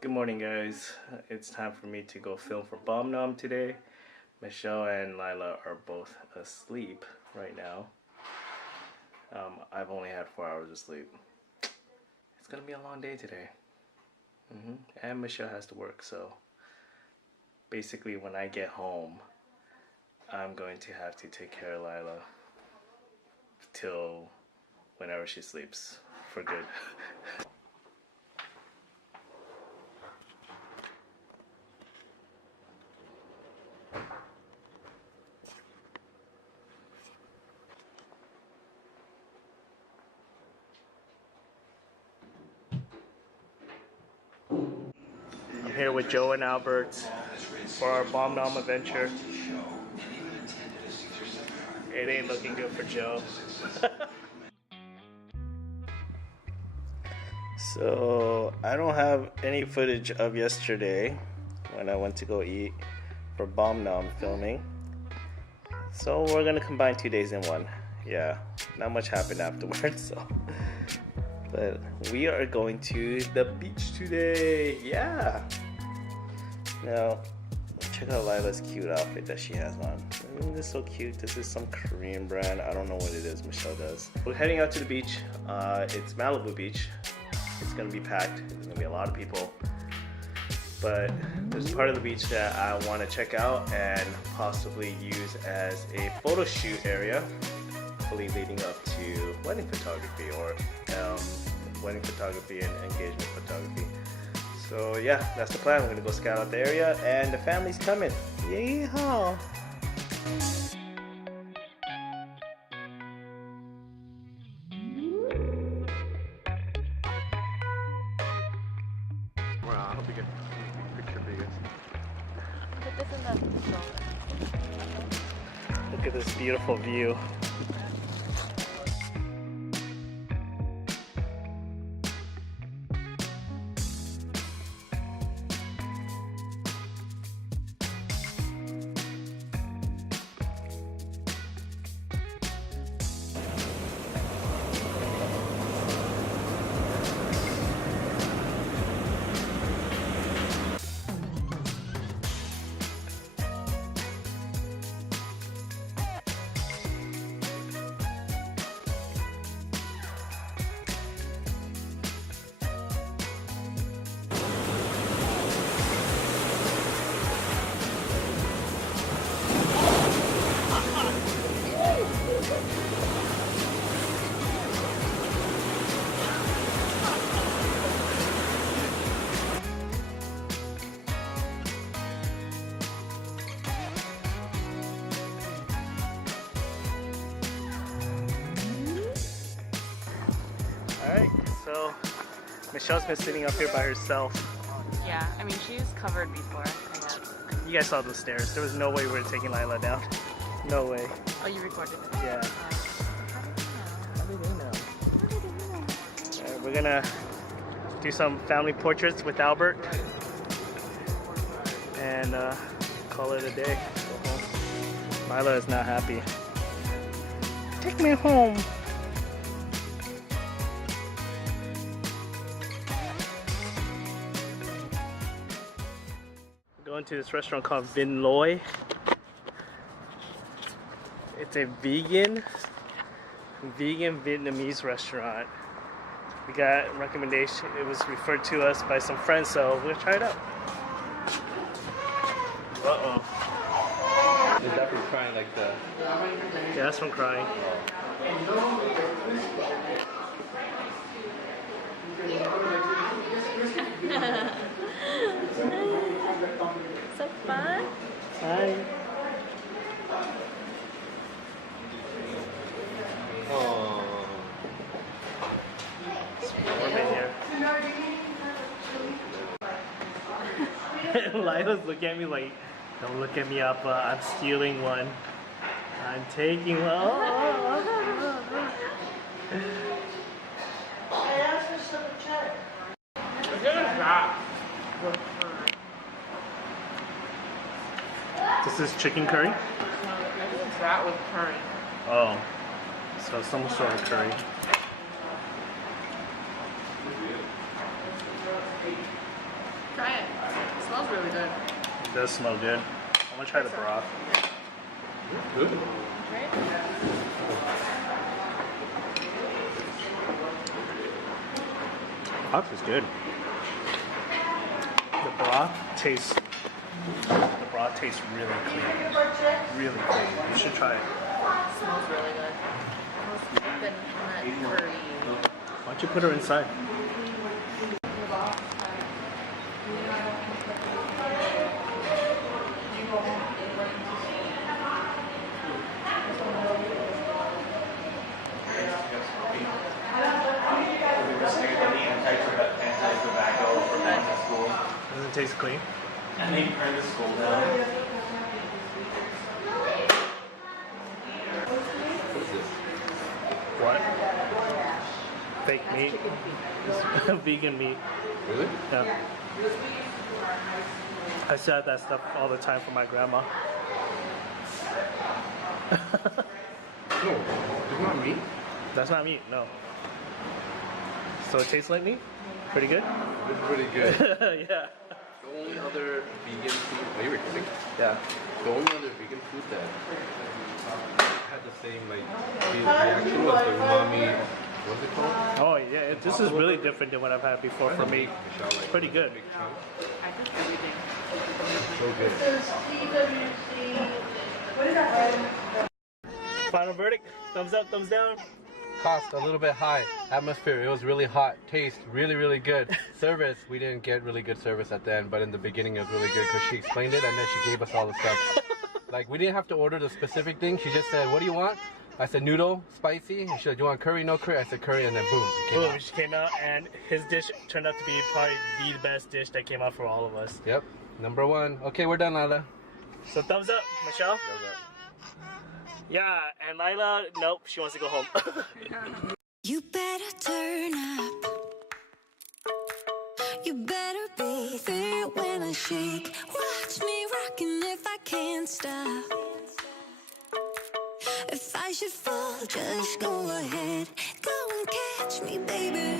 Good morning, guys. It's time for me to go film for Bomb Nom today. Michelle and Lila are both asleep right now. I've only had 4 hours of sleep. It's gonna be a long day today. And Michelle has to work, so basically when I get home, I'm going to have to take care of Lila till whenever she sleeps for good. I'm here with Joe and Albert for our Bomb Nom adventure. It ain't looking good for Joe. So I don't have any footage of yesterday when I went to go eat for Bomb Nom filming. So we're gonna combine 2 days in one. Yeah, not much happened afterwards. So, but we are going to the beach today. Yeah. Now check out Lila's cute outfit that she has on. Isn't this so cute? This is some Korean brand. I don't know what it is. Michelle does. We're heading out to the beach. It's Malibu Beach. It's gonna be packed. There's gonna be a lot of people. But there's part of the beach that I want to check out and possibly use as a photo shoot area, hopefully leading up to wedding photography or wedding photography and engagement photography. So yeah, that's the plan. We're gonna go scout out the area, and the family's coming. Yeehaw! Wow, I hope you get a picture for you guys. Put this in the stroller. Look at this beautiful view. Alright, so Michelle's been sitting up here by herself. Yeah, I mean, she's covered before, I guess. You guys saw the stairs. There was no way we were taking Lila down. No way. Oh, you recorded it? Yeah. How did you know? Alright, we're gonna do some family portraits with Albert and call it a day. Go home. Lila is not happy. Take me home. Going to this restaurant called Vin Loy. It's a vegan Vietnamese restaurant. We got recommendation. It was referred to us by some friends, so we'll try it out. Is that from crying like the... Yeah, that's from crying. So fun. Hi. Oh. It's warm in here. Lila's looking at me like, don't look at me, Appa. I'm stealing one. I'm taking one. I asked for some check. This is chicken curry? I think it's that with curry. Oh, so some sort of curry. It does smell good. I'm gonna try the broth. Good. Right? Broth is good. The broth tastes really clean. Really clean. You should try it. It smells really good. Almost coconut curry. Why don't you put her inside? Does it taste clean? And they burned the school down. What is this? What? Fake meat. Vegan meat. Really? Yeah. I still have that stuff all the time for my grandma. No, it's not meat. That's not meat, no. So it tastes like meat? Pretty good? It's pretty good. Yeah. The only other vegan food, are you recording? Yeah. The only other vegan food that had the same like reaction was the umami. What's it called? Oh yeah, this is really different than what I've had before for me. Michelle, like, Pretty good. Big chunk. I think everything. So good. Final verdict? Thumbs up, thumbs down? Cost a little bit high. Atmosphere, it was really hot. Taste, really, really good. Service, we didn't get really good service at the end, but in the beginning it was really good because she explained it and then she gave us all the stuff. Like, we didn't have to order the specific thing. She just said, what do you want? I said noodle, spicy. And she said, do you want curry? No curry. I said curry, and then boom, it came Boom, out. she came out and his dish turned out to be probably the best dish that came out for all of us. Yep, number one. Okay, we're done, Lila. So thumbs up, Michelle? Yeah, and Lila, nope, she wants to go home. You better turn up. You better be there when I shake. Watch me rockin' if I can't stop. If I should fall, just go ahead. Go and catch me, baby.